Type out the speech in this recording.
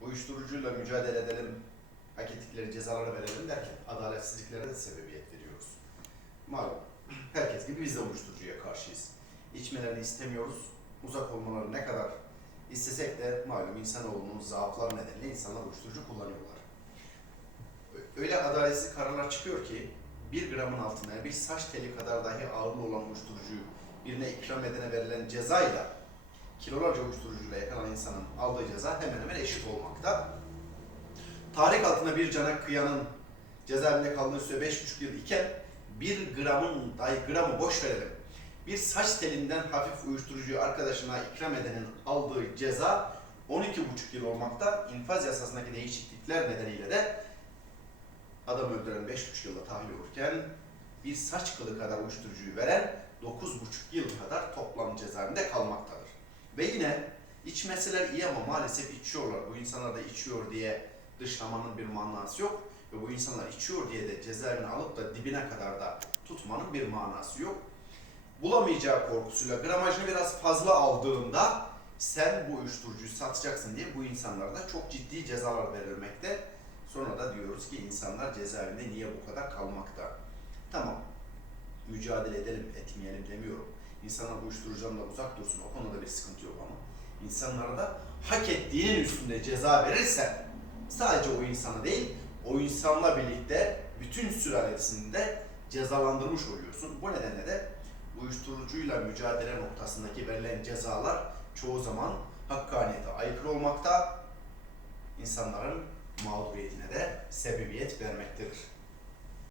uyuşturucuyla mücadele edelim, hak ettikleri cezaları verelim derken adaletsizliklere de sebebiyet veriyoruz. Malum herkes gibi biz de uyuşturucuya karşıyız. İçmelerini istemiyoruz. Uzak olmaları ne kadar istesek de malum insanoğlunun zaafları nedeniyle insanlar uyuşturucu kullanıyorlar. Öyle adaletsiz kararlar çıkıyor ki bir gramın altına bir saç teli kadar dahi ağır olan uyuşturucuyu birine ikram edene verilen cezayla kilolarca uyuşturucuyla yakalanan insanın aldığı ceza hemen hemen eşit olmakta. Tahrik altına bir cana kıyanın cezaevinde kaldığı süre 5,5 yıl iken bir gramın dahi gramı boş verelim. Bir saç telinden hafif uyuşturucuyu arkadaşına ikram edenin aldığı ceza 12,5 yıl olmakta. İnfaz yasasındaki değişiklikler nedeniyle de adam öldüren 5,5 yılda tahliye olurken bir saç kılı kadar uyuşturucuyu veren 9,5 yıl kadar toplam cezaevinde kalmaktadır. Ve yine içmeseler iyi ama maalesef içiyorlar. Bu insanlar da içiyor diye dışlamanın bir manası yok. Ve bu insanlar içiyor diye de cezaevine alıp da dibine kadar da tutmanın bir manası yok. Bulamayacağı korkusuyla gramajını biraz fazla aldığında sen bu uyuşturucuyu satacaksın diye bu insanlara da çok ciddi cezalar verilmekte. Sonra da diyoruz ki insanlar cezaevinde niye bu kadar kalmakta? Tamam, mücadele edelim, etmeyelim demiyorum. İnsanlar uyuşturucudan da uzak dursun, o konuda bir sıkıntı yok ama insanlara da hak ettiğinin üstünde ceza verirsen sadece o insanı değil, o insanla birlikte bütün sülalesini de cezalandırmış oluyorsun. Bu nedenle de uyuşturucuyla mücadele noktasındaki verilen cezalar çoğu zaman hakkaniyete aykırı olmakta, insanların mağduriyetine de sebebiyet vermektedir.